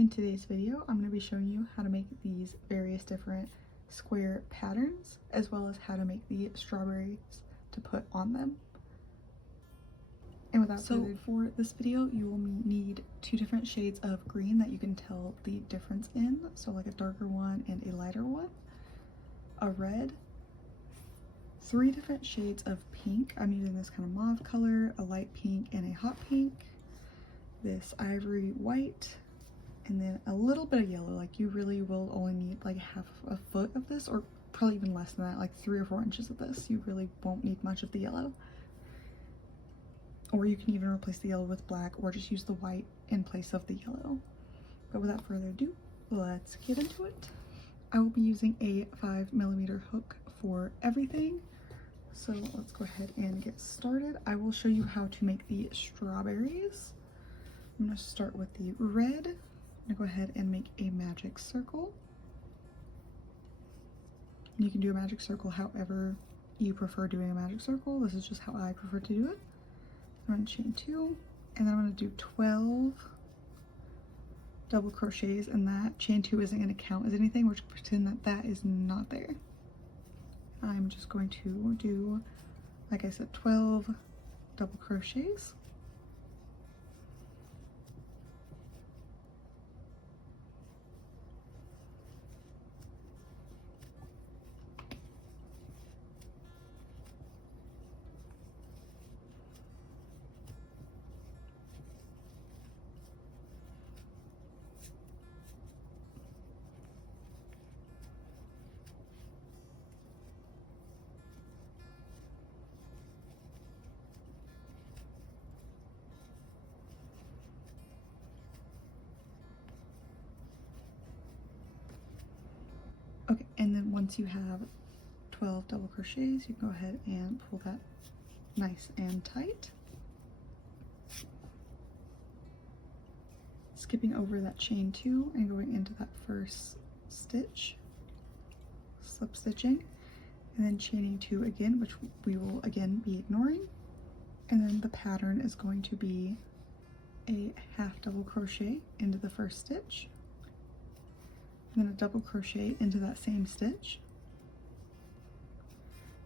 In today's video, I'm going to be showing you how to make these various different square patterns, as well as how to make the strawberries to put on them. And without further ado, for this video, you will need two different shades of green that you can tell the difference in. So like a darker one and a lighter one. A red. 3 different shades of pink. I'm using this kind of mauve color, a light pink, and a hot pink. This ivory white, and then a little bit of yellow. Like you really will only need like half a foot of this, or probably even less than that, like 3 or 4 inches of this. You really won't need much of the yellow. Or you can even replace the yellow with black, or just use the white in place of the yellow. But without further ado, let's get into it. I will be using a 5mm hook for everything. So let's go ahead and get started. I will show you how to make the strawberries. I'm going to start with the red. I'm going to go ahead and make a magic circle. And you can do a magic circle however you prefer doing a magic circle. This is just how I prefer to do it. I'm going to chain 2, and then I'm going to do 12 double crochets, and that chain 2 isn't going to count as anything. We're just pretend that that is not there. I'm just going to do, like I said, 12 double crochets. Okay, and then once you have 12 double crochets, you can go ahead and pull that nice and tight. Skipping over that chain 2 and going into that first stitch, slip stitching, and then chaining 2 again, which we will again be ignoring. And then the pattern is going to be a half double crochet into the first stitch, and then a double crochet into that same stitch,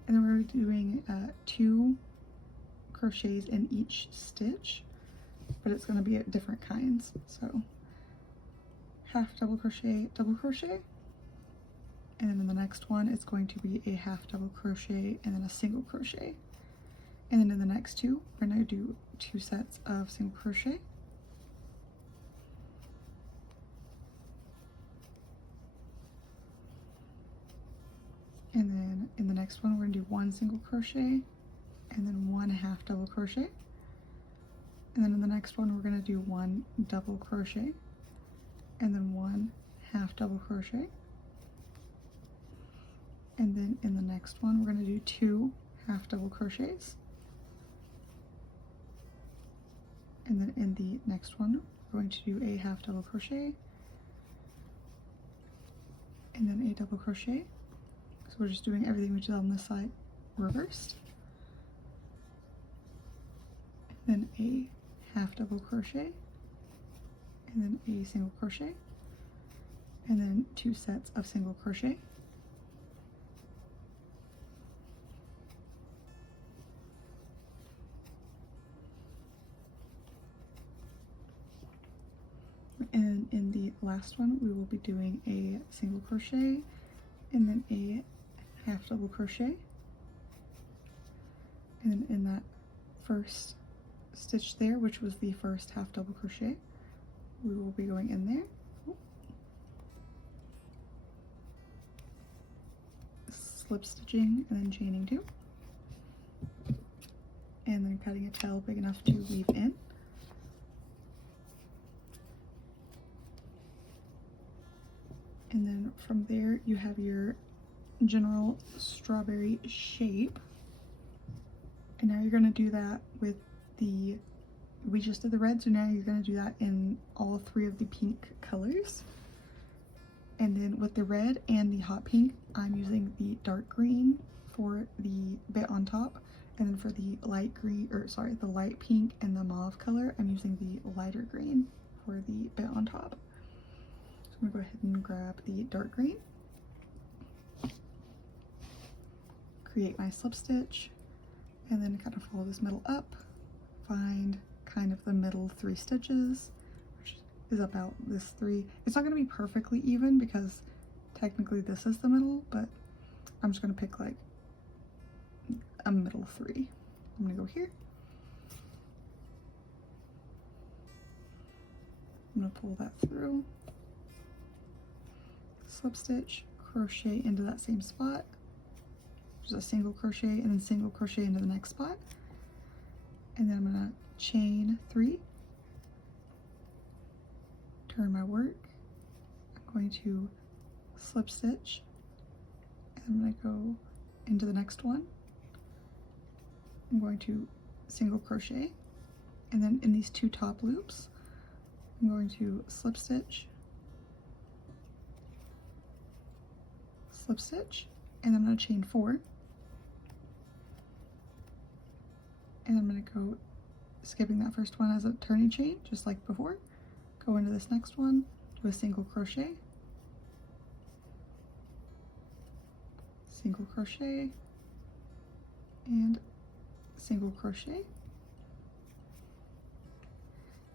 and then we're doing 2 crochets in each stitch, but it's going to be at different kinds. So half double crochet, and then in the next one it's going to be a half double crochet and then a single crochet, and then in the next 2 we're going to do 2 sets of single crochet. And then in the next one, we're gonna do 1 single crochet and then 1 half double crochet. And then in the next one, we're gonna do 1 double crochet and then 1 half double crochet. And then in the next one, we're gonna do 2 half double crochets. And then in the next one, we're going to do a half double crochet and then a double crochet. So we're just doing everything we did on this side reversed. And then a half double crochet, and then a single crochet, and then 2 sets of single crochet. And in the last one, we will be doing a single crochet and then a half double crochet, and then in that first stitch there, which was the first half double crochet, we will be going in there, slip stitching and then chaining 2, and then cutting a tail big enough to weave in. And then from there you have your general strawberry shape, and now you're going to do that with we just did the red, so now you're going to do that in all 3 of the pink colors. And then with the red and the hot pink, I'm using the dark green for the bit on top, and then for the light green, or sorry, the light pink and the mauve color, I'm using the lighter green for the bit on top. So I'm gonna go ahead and grab the dark green, create my slip stitch, and then kind of follow this middle up, find kind of the middle 3 stitches, which is about this 3. It's not going to be perfectly even because technically this is the middle, but I'm just going to pick like a middle 3. I'm going to go here. I'm going to pull that through, slip stitch, crochet into that same spot, just a single crochet, and then single crochet into the next spot, and then I'm going to chain 3, turn my work, I'm going to slip stitch, and I'm going to go into the next one, I'm going to single crochet, and then in these 2 top loops I'm going to slip stitch, slip stitch, and then I'm going to chain 4, and I'm going to go skipping that first one as a turning chain just like before, go into this next one, do a single crochet, single crochet, and single crochet,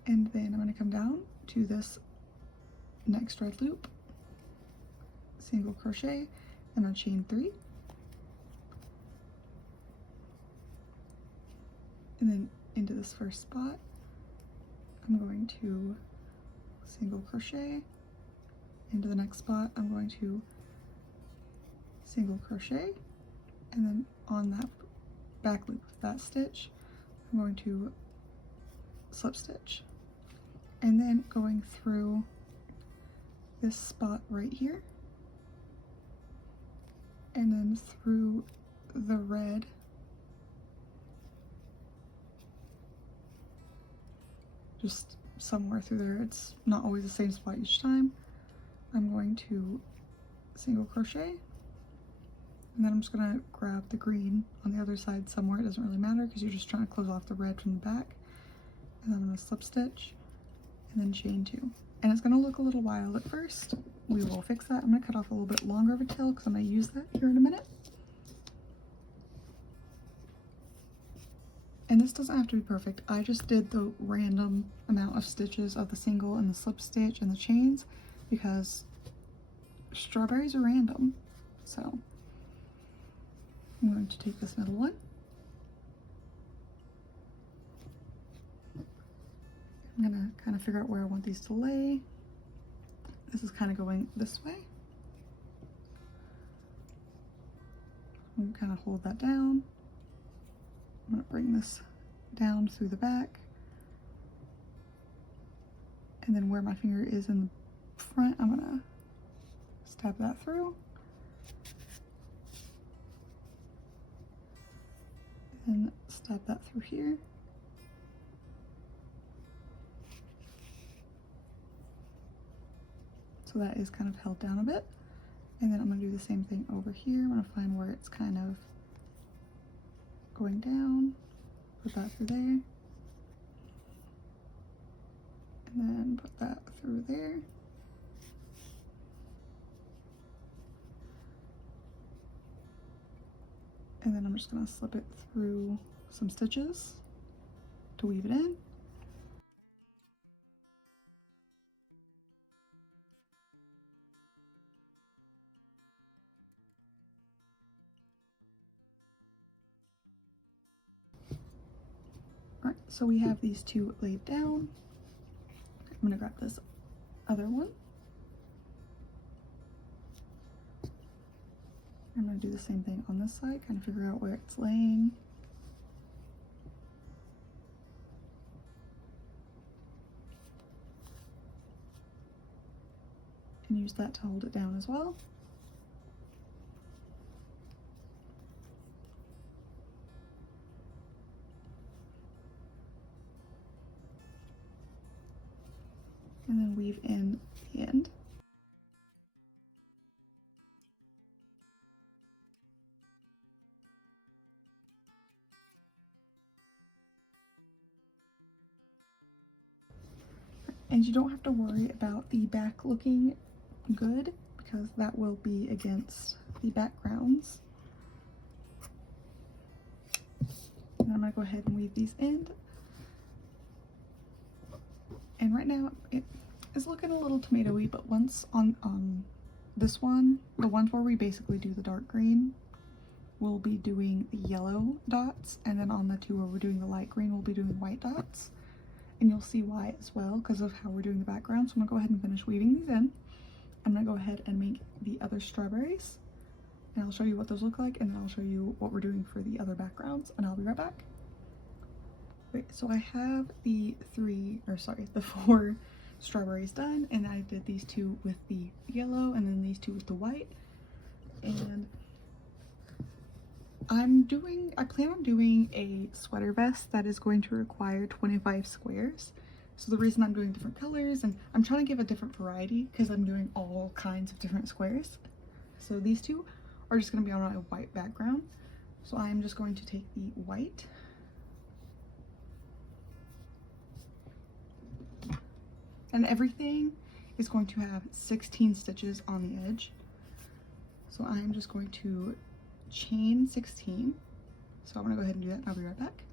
and then I'm going to come down to this next red loop, single crochet, and then chain 3, and then into this first spot I'm going to single crochet, into the next spot I'm going to single crochet, and then on that back loop of that stitch I'm going to slip stitch, and then going through this spot right here and then through the red just somewhere through there. It's not always the same spot each time. I'm going to single crochet, and then I'm just gonna grab the green on the other side somewhere. It doesn't really matter because you're just trying to close off the red from the back. And then I'm gonna slip stitch and then chain 2. And it's gonna look a little wild at first. We will fix that. I'm gonna cut off a little bit longer of a tail because I'm gonna use that here in a minute. And this doesn't have to be perfect. I just did the random amount of stitches of the single and the slip stitch and the chains because strawberries are random. So I'm going to take this middle one. I'm gonna kind of figure out where I want these to lay. This is kind of going this way. I'm gonna kind of hold that down. I'm gonna bring this down through the back. And then where my finger is in the front, I'm gonna stab that through. And stab that through here. So that is kind of held down a bit. And then I'm gonna do the same thing over here. I'm gonna find where it's kind of going down, put that through there, and then put that through there. And then I'm just gonna slip it through some stitches to weave it in. All right, so we have these 2 laid down. I'm gonna grab this other one. I'm gonna do the same thing on this side, kind of figure out where it's laying. And use that to hold it down as well. And then weave in the end. And you don't have to worry about the back looking good because that will be against the backgrounds. And I'm gonna go ahead and weave these in. And right now it is looking a little tomatoey, but once on this one, the ones where we basically do the dark green, we'll be doing the yellow dots, and then on the two where we're doing the light green, we'll be doing white dots. And you'll see why as well because of how we're doing the background. So I'm gonna go ahead and finish weaving these in. I'm gonna go ahead and make the other strawberries, and I'll show you what those look like, and then I'll show you what we're doing for the other backgrounds, and I'll be right back. Great, so I have the 4 strawberries done, and I did these 2 with the yellow and then these 2 with the white. And I plan on doing a sweater vest that is going to require 25 squares. So the reason I'm doing different colors, and I'm trying to give a different variety because I'm doing all kinds of different squares. So these 2 are just going to be on a white background. So I'm just going to take the white and everything is going to have 16 stitches on the edge. So I'm just going to chain 16. So I'm gonna go ahead and do that and I'll be right back.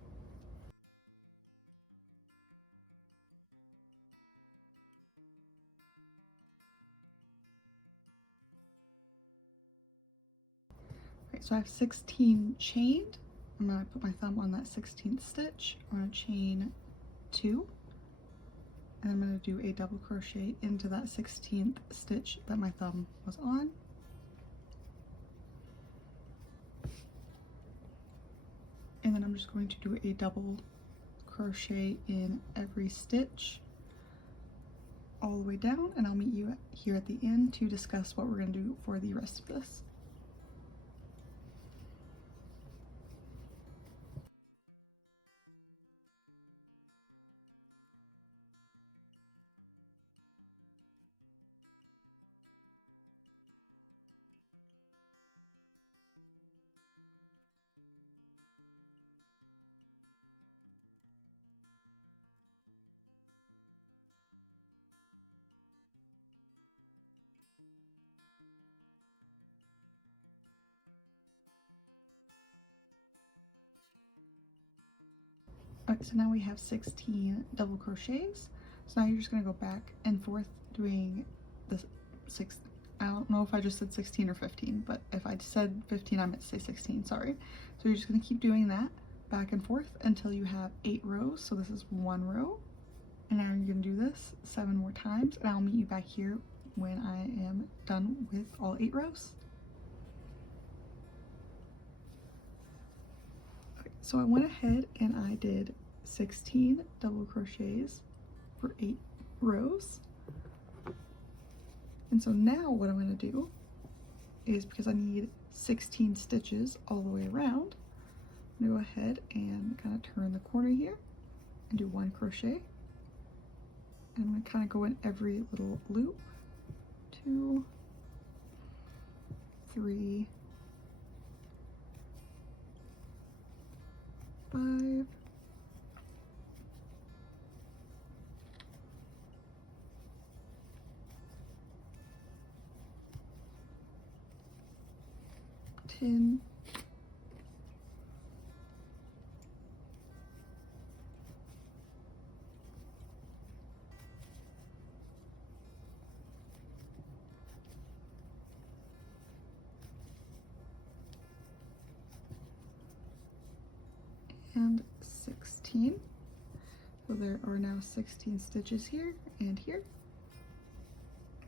Alright, so I have 16 chained. I'm gonna put my thumb on that 16th stitch. I'm gonna chain 2. And I'm going to do a double crochet into that 16th stitch that my thumb was on. And then I'm just going to do a double crochet in every stitch all the way down, and I'll meet you here at the end to discuss what we're going to do for the rest of this. Alright, so now we have 16 double crochets. So now you're just going to go back and forth doing the 6. I don't know if I just said 16 or 15, but if I said 15, I meant to say 16, sorry. So you're just going to keep doing that back and forth until you have 8 rows. So this is 1 row. And now you're going to do this 7 more times, and I'll meet you back here when I am done with all 8 rows. Okay, so I went ahead and I did 16 double crochets for 8 rows. And so now what I'm going to do is, because I need 16 stitches all the way around, I'm going to go ahead and kind of turn the corner here and do 1 crochet. And I'm going to kind of go in every little loop. 2, 3, 5, 10, 16. So there are now 16 stitches here and here.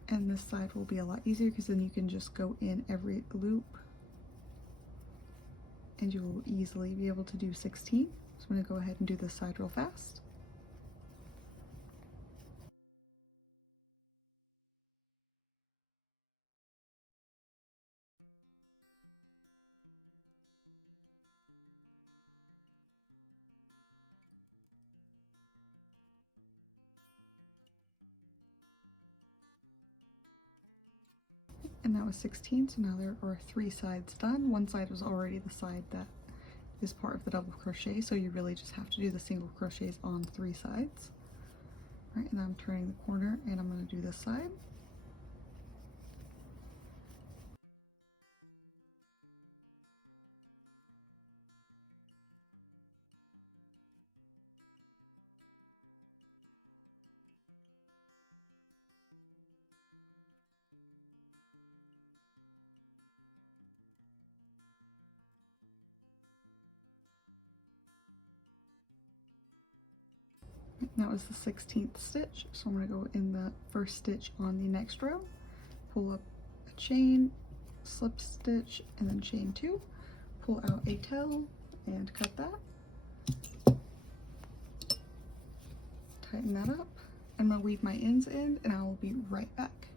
And this side will be a lot easier because then you can just go in every loop and you will easily be able to do 16. So I'm going to go ahead and do this side real fast. And that was 16, so now there are 3 sides done. One side was already the side that is part of the double crochet, so you really just have to do the single crochets on 3 sides. All right, and I'm turning the corner and I'm going to do this side. That was the 16th stitch, so I'm going to go in the first stitch on the next row, pull up a chain, slip stitch, and then chain 2, pull out a tail and cut that, tighten that up. I'm going to weave my ends in and I will be right back.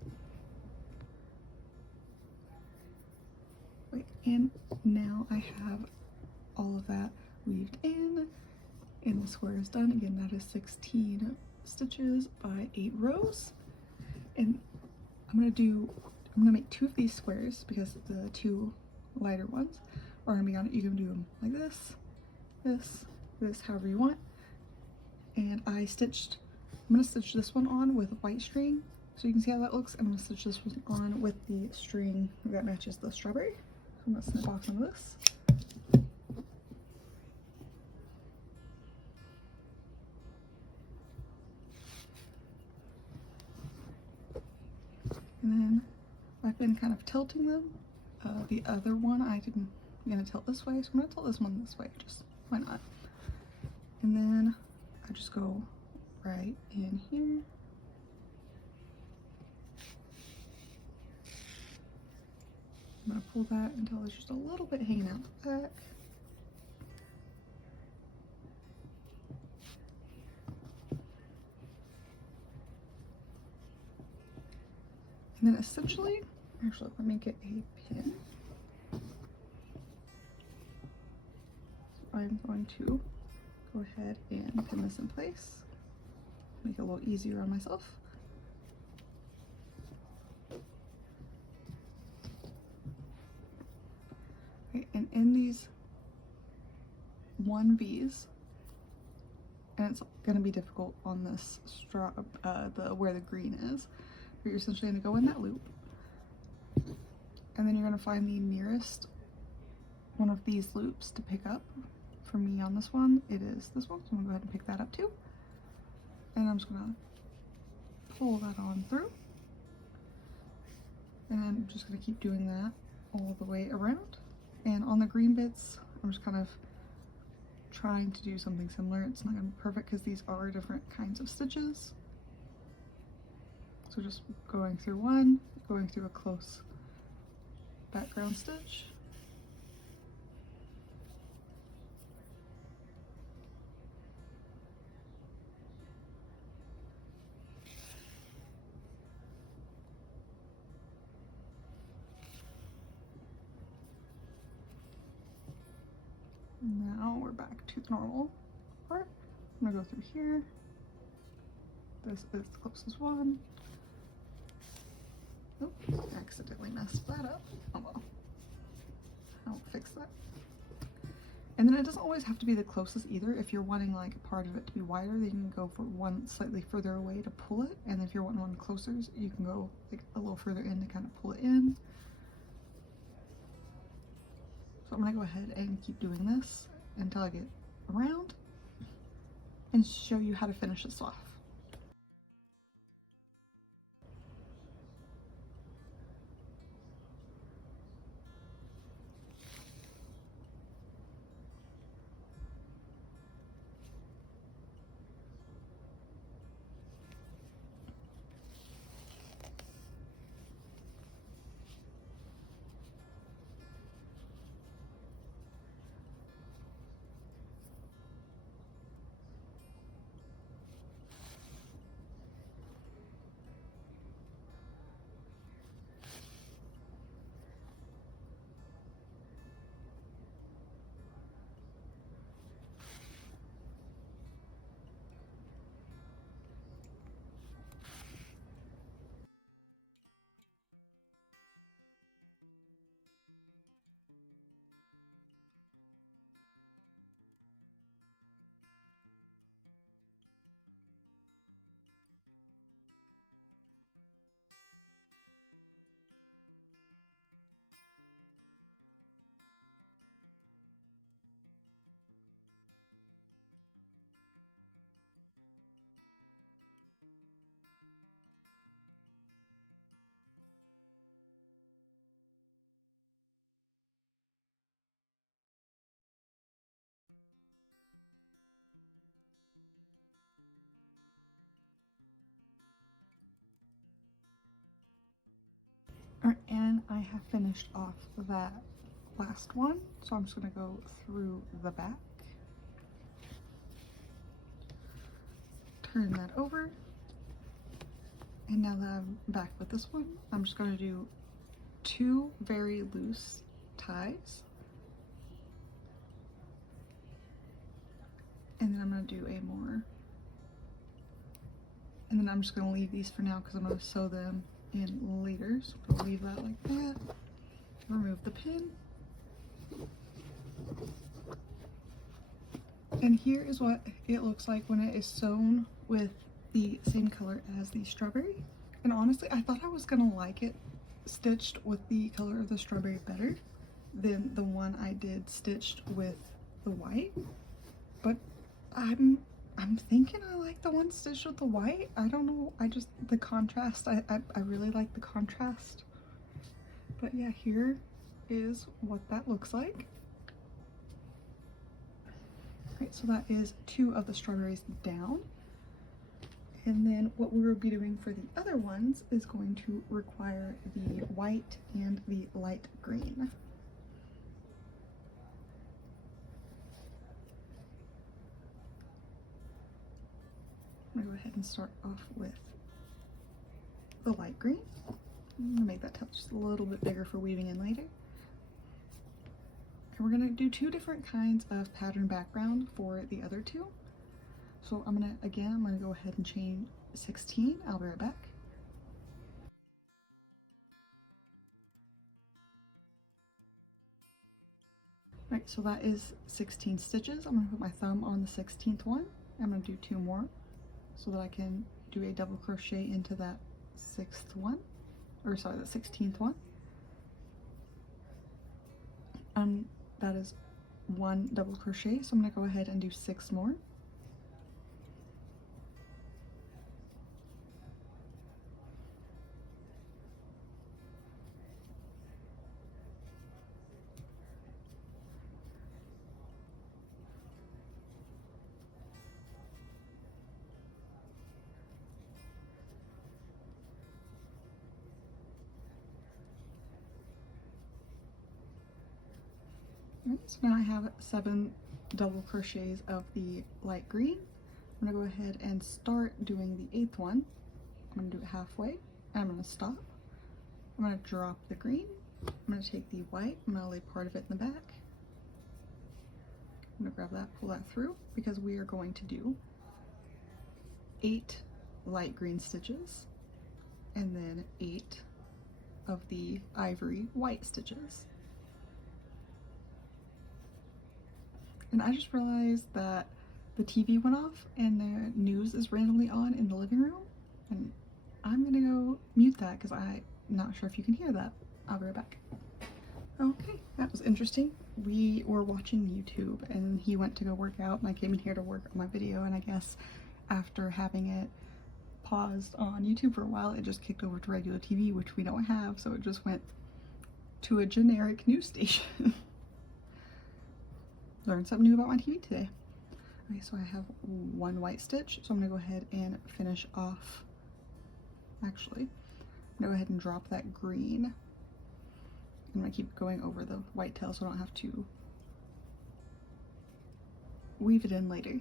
Wait, and now I have all of that weaved in and the square is done. Again, that is 16 stitches by 8 rows. And I'm gonna make 2 of these squares because the 2 lighter ones are gonna be on it. You can do them like this, this, however you want. And I'm gonna stitch this one on with white string so you can see how that looks. I'm gonna stitch this one on with the string that matches the strawberry. So I'm gonna snip off some of this. And then I've been kind of tilting them. The other one I'm gonna tilt this way, so I'm gonna tilt this one this way, just why not? And then I just go right in here. I'm gonna pull that until there's just a little bit hanging out the back. And then essentially, actually, let me get a pin. So I'm going to go ahead and pin this in place, make it a little easier on myself. Right, and in these 1Vs, and it's going to be difficult on this where the green is, but you're essentially going to go in that loop, and then you're going to find the nearest one of these loops to pick up. For me on this one, it is this one, so I'm going to go ahead and pick that up too. And I'm just going to pull that on through, and I'm just going to keep doing that all the way around. And on the green bits, I'm just kind of trying to do something similar. It's not going to be perfect because these are different kinds of stitches. So just going through one, going through a close background stitch. Now we're back to the normal part. I'm gonna go through here. This is the closest one. Oh, accidentally messed that up. Oh well, I'll fix that. And then it doesn't always have to be the closest either. If you're wanting like a part of it to be wider, then you can go for one slightly further away to pull it. And if you're wanting one closer, you can go like a little further in to kind of pull it in. So I'm gonna go ahead and keep doing this until I get around and show you how to finish this off. Alright, and I have finished off that last one, so I'm just going to go through the back, turn that over, and now that I'm back with this one, I'm just going to do 2 very loose ties, and then I'm going to do a more, and then I'm just going to leave these for now because I'm going to sew them in later, so I'm going to leave that like that, remove the pin. And here is what it looks like when it is sewn with the same color as the strawberry. And honestly, I thought I was gonna like it stitched with the color of the strawberry better than the one I did stitched with the white. But I'm thinking I like the one stitched with the white. I don't know, the contrast, I really like the contrast. But yeah, here is what that looks like. Right, so that is 2 of the strawberries down. And then what we will be doing for the other ones is going to require the white and the light green. I'm gonna go ahead and start off with the light green. I'm gonna make that tail just a little bit bigger for weaving in later. And we're gonna do 2 different kinds of pattern background for the other 2. So I'm gonna go ahead and chain 16. I'll be right back. Right, so that is 16 stitches. I'm gonna put my thumb on the 16th one. I'm gonna do 2 more so that I can do a double crochet into that 6th one, or sorry, the 16th one. That is 1 double crochet, so I'm gonna go ahead and do 6 more. Right, so now I have 7 double crochets of the light green. I'm gonna go ahead and start doing the 8th one. I'm gonna do it halfway, and I'm gonna stop. I'm gonna drop the green. I'm gonna take the white, I'm gonna lay part of it in the back. I'm gonna grab that, pull that through, because we are going to do 8 light green stitches, and then 8 of the ivory white stitches. And I just realized that the TV went off and the news is randomly on in the living room, and I'm gonna go mute that because I'm not sure if you can hear that. I'll be right back. Okay, that was interesting. We were watching YouTube and he went to go work out and I came in here to work on my video, and I guess after having it paused on YouTube for a while, it just kicked over to regular TV, which we don't have, so it just went to a generic news station. Learned something new about my TV today. Okay, so I have 1 white stitch, so I'm gonna go ahead and finish off. Actually, I'm gonna go ahead and drop that green. I'm gonna keep going over the white tail so I don't have to weave it in later.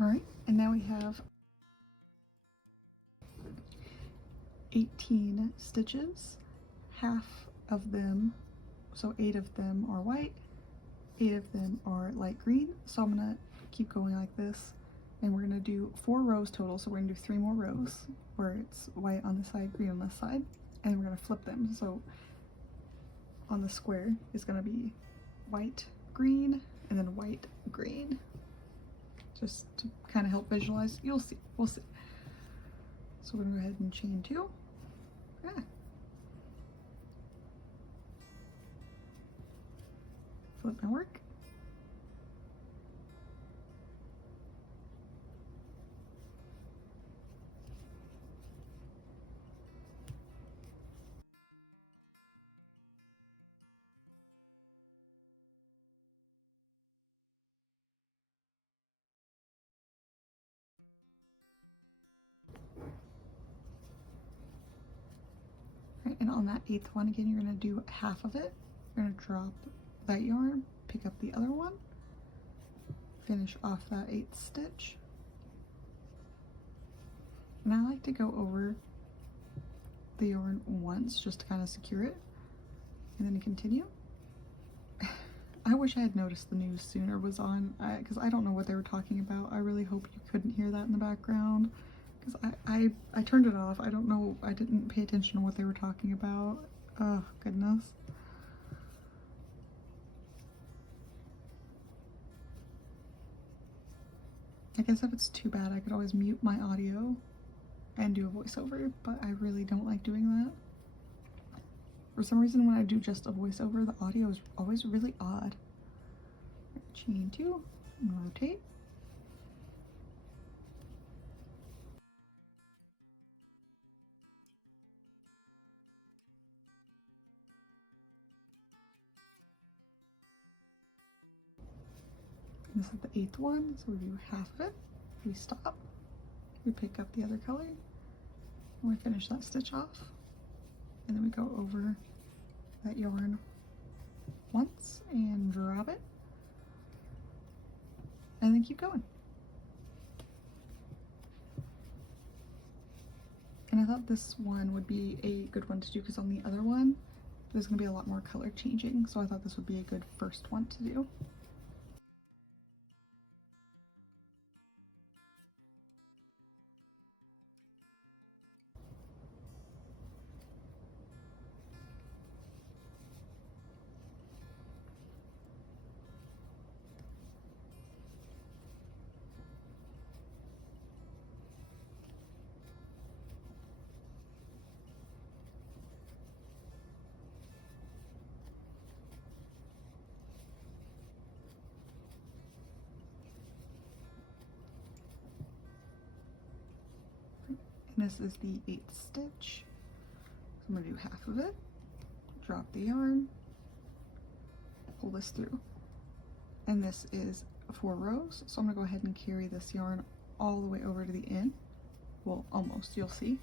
All right, and now we have 18 stitches. Half of them, so 8 of them are white, 8 of them are light green. So I'm gonna keep going like this, and we're gonna do 4 rows total. So we're gonna do 3 more rows where it's white on this side, green on this side, and we're going to flip them. So on the square is going to be white, green, and then white, green. Just to kind of help visualize. You'll see. We'll see. So we're going to go ahead and chain 2. Yeah. Flip my work. Right, and on that 8th one again, you're going to do half of it. You're going to drop that yarn, pick up the other one, finish off that 8th stitch. And I like to go over the yarn once just to kind of secure it, and then continue. I wish I had noticed the news sooner was on, because I don't know what they were talking about. I really hope you couldn't hear that in the background, because I turned it off. I don't know, I didn't pay attention to what they were talking about. Oh, goodness. I guess if it's too bad, I could always mute my audio and do a voiceover, but I really don't like doing that. For some reason, when I do just a voiceover, the audio is always really odd. Chain 2, and rotate. And this is the 8th one, so we do half of it. We stop, we pick up the other color, and we finish that stitch off. And then we go over that yarn once and drop it, and then keep going. And I thought this one would be a good one to do because on the other one there's going to be a lot more color changing, so I thought this would be a good first one to do. And this is the 8th stitch. So I'm going to do half of it, drop the yarn, pull this through. And this is 4 rows, so I'm going to go ahead and carry this yarn all the way over to the end. Well, almost, you'll see.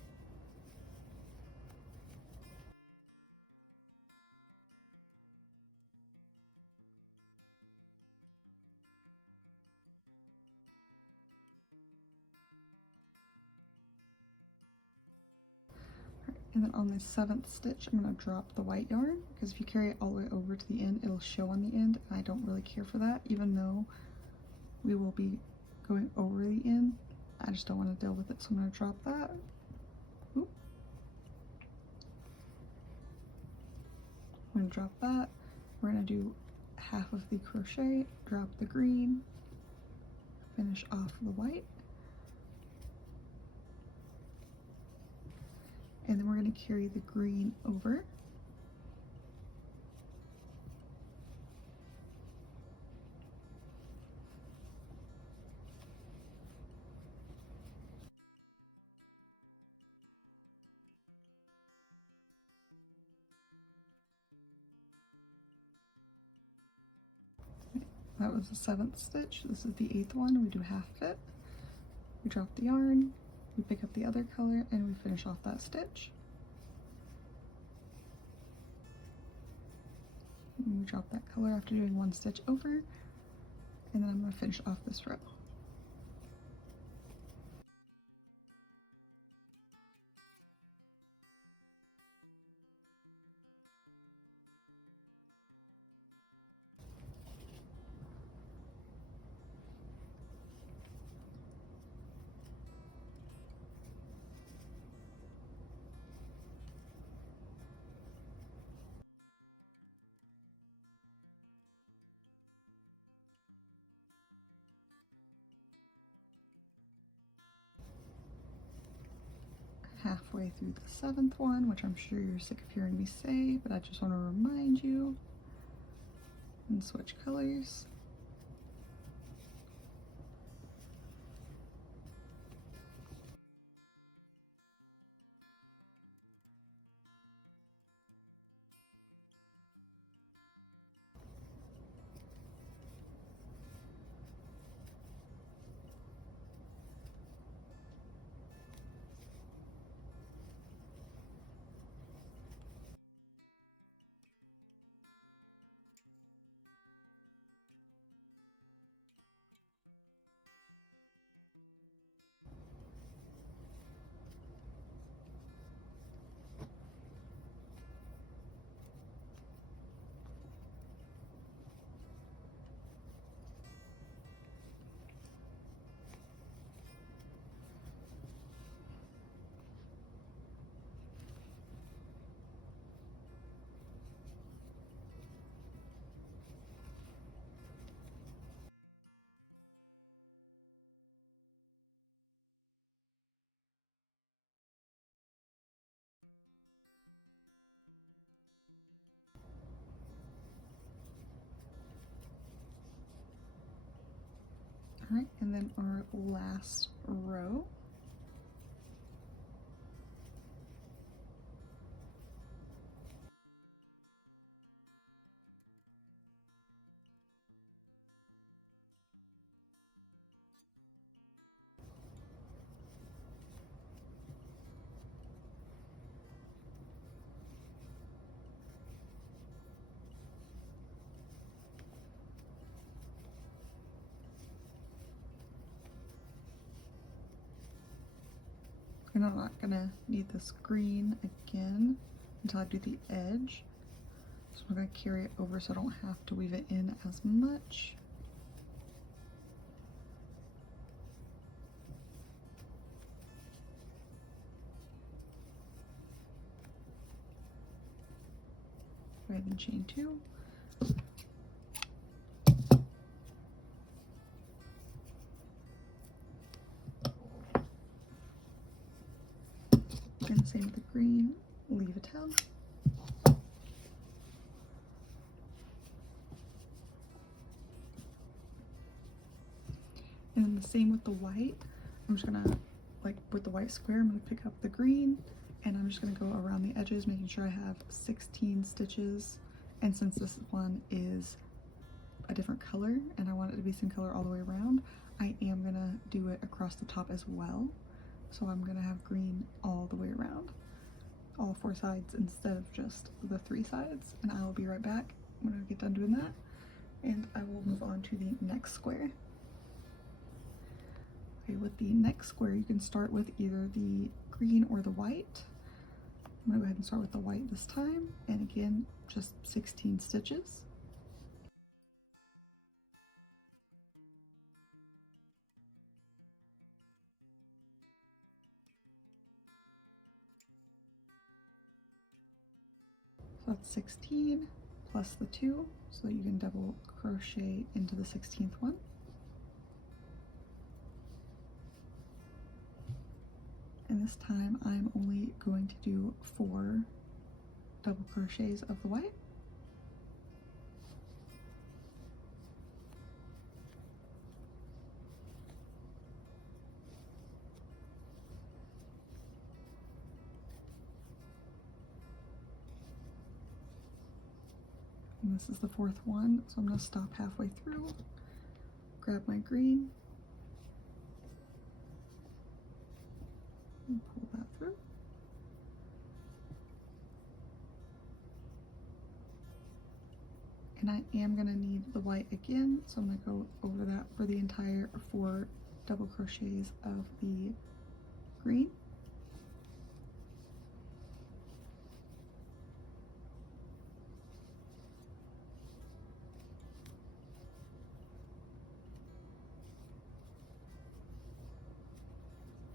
And then on the 7th stitch, I'm going to drop the white yarn, because if you carry it all the way over to the end, it'll show on the end, and I don't really care for that, even though we will be going over the end. I just don't want to deal with it, so I'm going to drop that. Oop. I'm going to drop that. We're going to do half of the crochet, drop the green, finish off the white. And then we're going to carry the green over. That was the 7th stitch. This is the 8th one. We do half of it. We drop the yarn, we pick up the other color, and we finish off that stitch. And we drop that color after doing 1 stitch over, and then I'm going to finish off this row. halfway through the 7th one, which I'm sure you're sick of hearing me say, but I just want to remind you, and switch colors. All right, and then our last row. And I'm not gonna need this green again until I do the edge. So I'm gonna carry it over so I don't have to weave it in as much. Go ahead and chain 2. And same with the green, leave a tail. And then the same with the white. I'm just gonna, like with the white square, I'm gonna pick up the green and I'm just gonna go around the edges, making sure I have 16 stitches. And since this one is a different color and I want it to be same color all the way around, I am gonna do it across the top as well. So I'm gonna have green all the way around, all 4 sides instead of just the 3 sides. And I'll be right back when I get done doing that, and I will move on to the next square. Okay, with the next square, you can start with either the green or the white. I'm gonna go ahead and start with the white this time, and again, just 16 stitches. So that's 16 plus the 2, so that you can double crochet into the 16th one. And this time I'm only going to do 4 double crochets of the white. And this is the 4th one, so I'm going to stop halfway through, grab my green, and pull that through. And I am going to need the white again, so I'm going to go over that for the entire 4 double crochets of the green.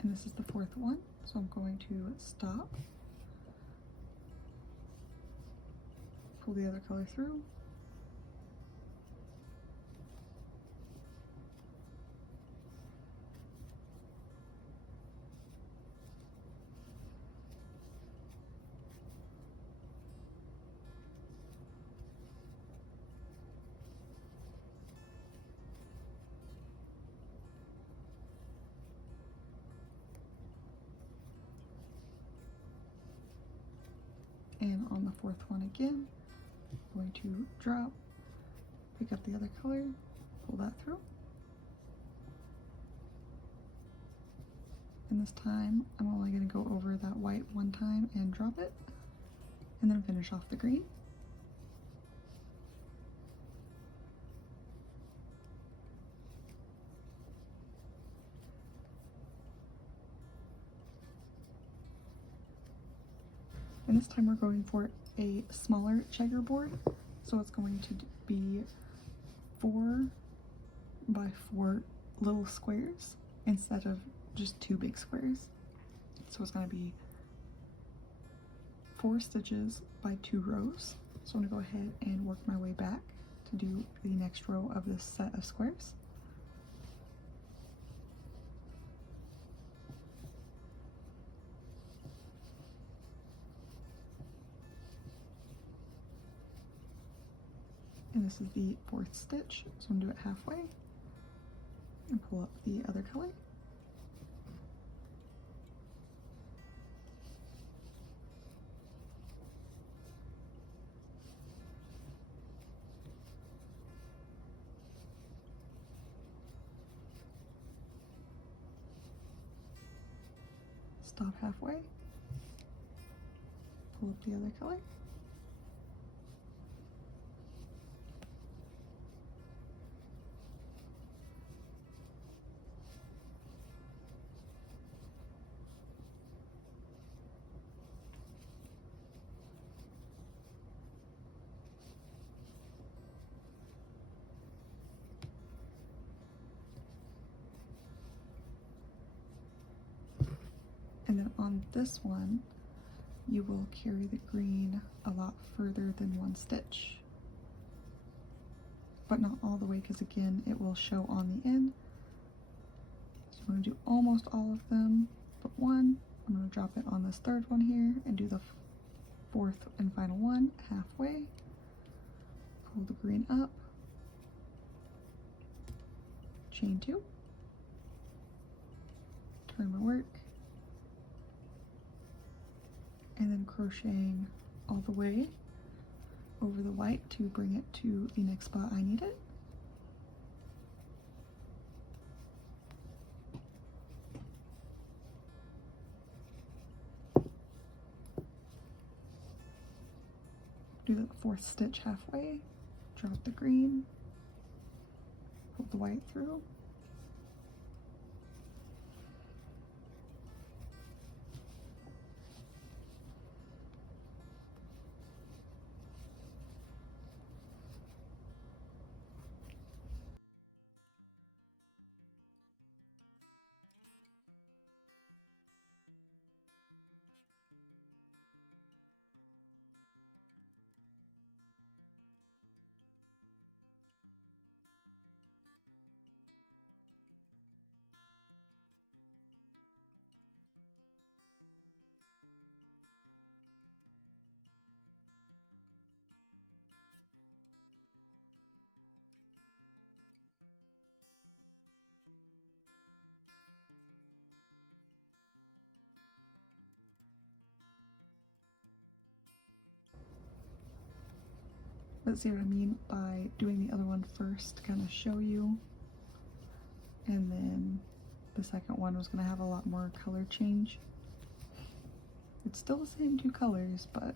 And this is the 4th one, so I'm going to stop, pull the other color through, and on the fourth one again, I'm going to drop, pick up the other color, pull that through. And this time, I'm only going to go over that white one time and drop it, and then finish off the green. And this time we're going for a smaller checkerboard, so it's going to be 4 by 4 little squares instead of just 2 big squares. So it's going to be 4 stitches by 2 rows. So I'm going to go ahead and work my way back to do the next row of this set of squares. And this is the 4th stitch, so I'm going to do it halfway and pull up the other color. Stop halfway, pull up the other color. And then on this one, you will carry the green a lot further than 1 stitch, but not all the way, because again, it will show on the end. So you want to do almost all of them, but one. I'm going to drop it on this 3rd one here and do the 4th and final one halfway. Pull the green up, chain 2, turn my work, and then crocheting all the way over the white to bring it to the next spot I need it. Do the 4th stitch halfway, drop the green, pull the white through. But see what I mean by doing the other one first to kind of show you, and then the second one was going to have a lot more color change. It's still the same 2 colors, but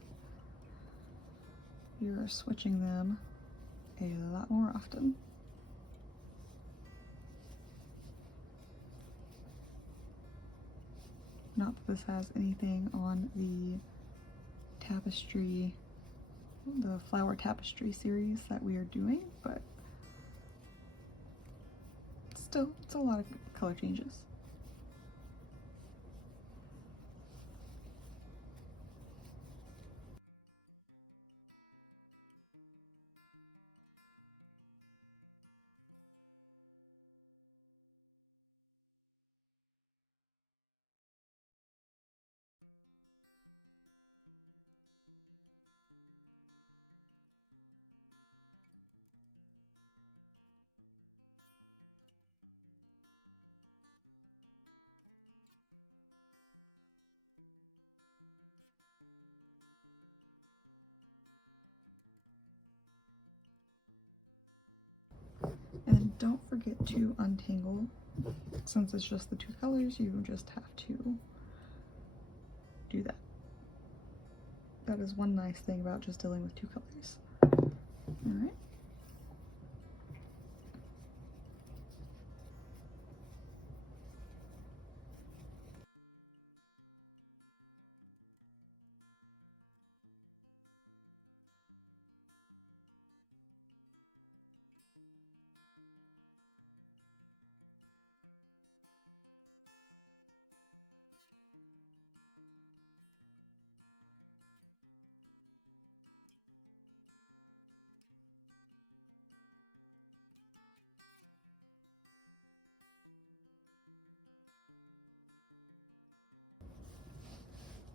you're switching them a lot more often. Not that this has anything on the tapestry, the flower tapestry series that we are doing, but still, it's a lot of color changes. don't forget to untangle. Since it's just the two colors, you just have to do that. That is one nice thing about just dealing with two colors. All right.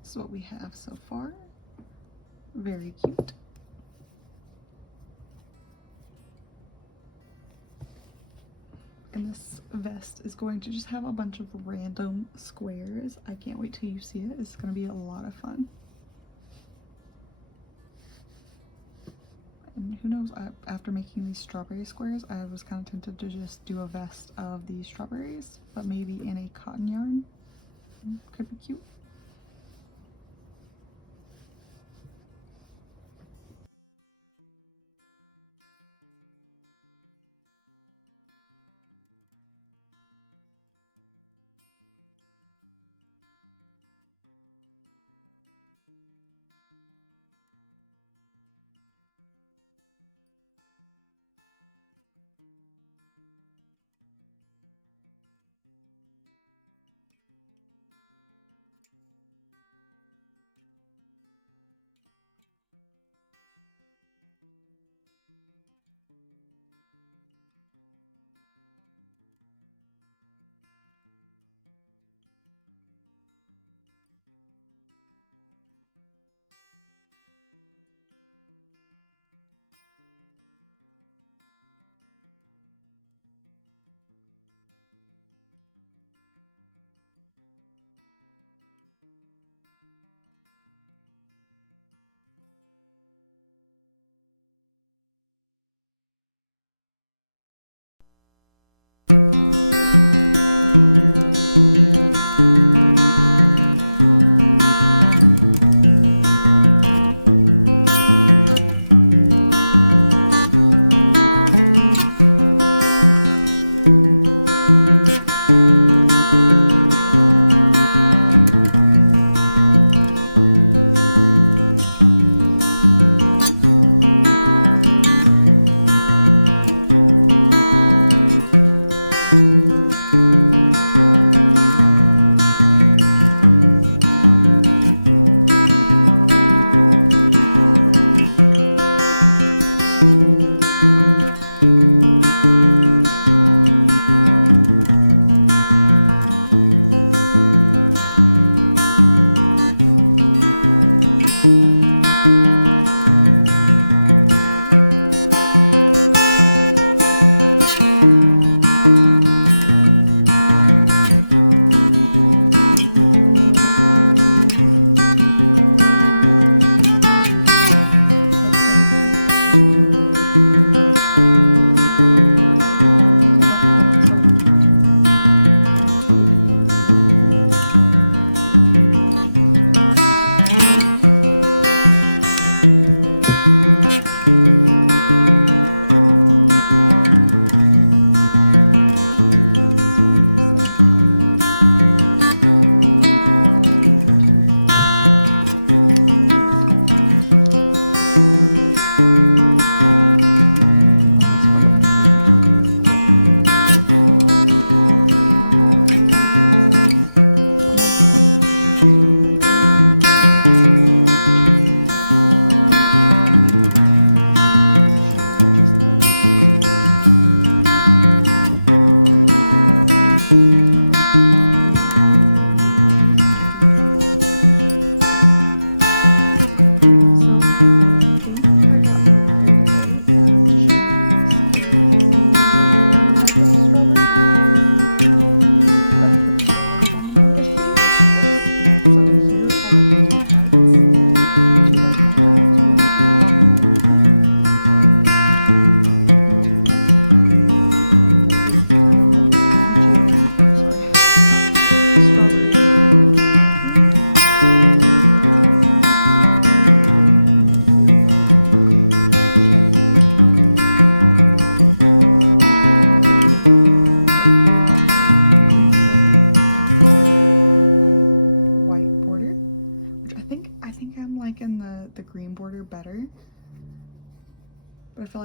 This is what we have so far. Very cute. And this vest is going to just have a bunch of random squares. I can't wait till you see it. It's going to be a lot of fun. And who knows, after making these strawberry squares, I was kind of tempted to just do a vest of these strawberries, but maybe in a cotton yarn. Could be cute.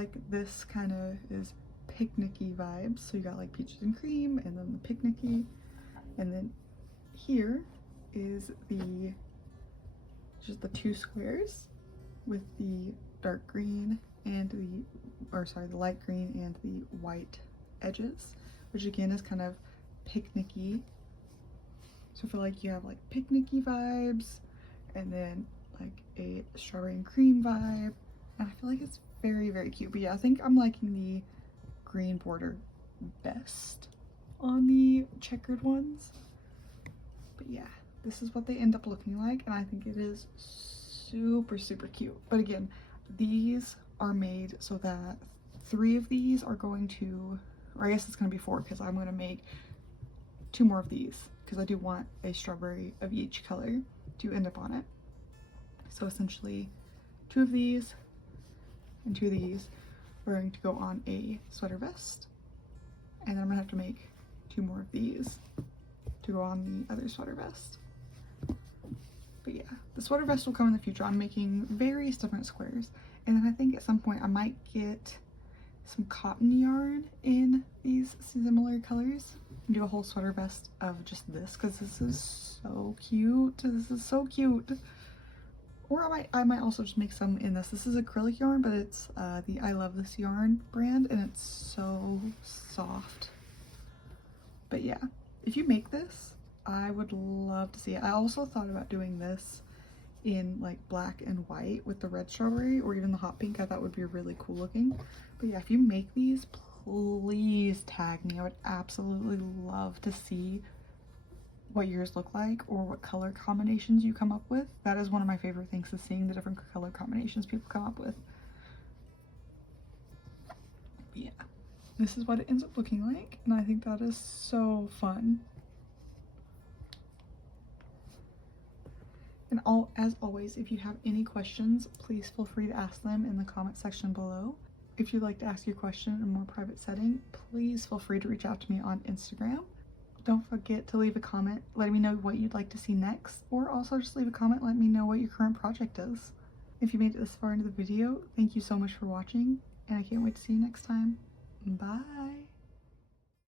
like this kind of is picnicky vibes. So you got like peaches and cream and then the picnicky, and then here is just the two squares with the dark green and the light green and the white edges, which again is kind of picnicky. So I feel like you have like picnicky vibes and then like a strawberry and cream vibe, and I feel like it's very, very cute. But yeah, I think I'm liking the green border best on the checkered ones. But yeah, this is what they end up looking like, and I think it is super, super cute. But again, these are made so that 3 of these are going to, or I guess it's going to be 4 because I'm going to make 2 more of these because I do want a strawberry of each color to end up on it. So essentially 2 of these and 2 of these are going to go on a sweater vest, and then I'm gonna have to make 2 more of these to go on the other sweater vest. But yeah, the sweater vest will come in the future. I'm making various different squares, and then I think at some point I might get some cotton yarn in these similar colors and do a whole sweater vest of just this, because this is so cute. This is so cute. Or I might also just make some in this. This is acrylic yarn, but it's the I Love This Yarn brand, and it's so soft. But yeah, if you make this, I would love to see it. I also thought about doing this in like black and white with the red strawberry, or even the hot pink. I thought would be really cool looking. But yeah, if you make these, please tag me. I would absolutely love to see what yours look like or what color combinations you come up with. That is one of my favorite things, is seeing the different color combinations people come up with. But yeah, this is what it ends up looking like, and I think that is so fun. And as always, if you have any questions, please feel free to ask them in the comment section below. If you'd like to ask your question in a more private setting, please feel free to reach out to me on Instagram. Don't forget to leave a comment letting me know what you'd like to see next, or also just leave a comment letting me know what your current project is. If you made it this far into the video, thank you so much for watching, and I can't wait to see you next time. Bye!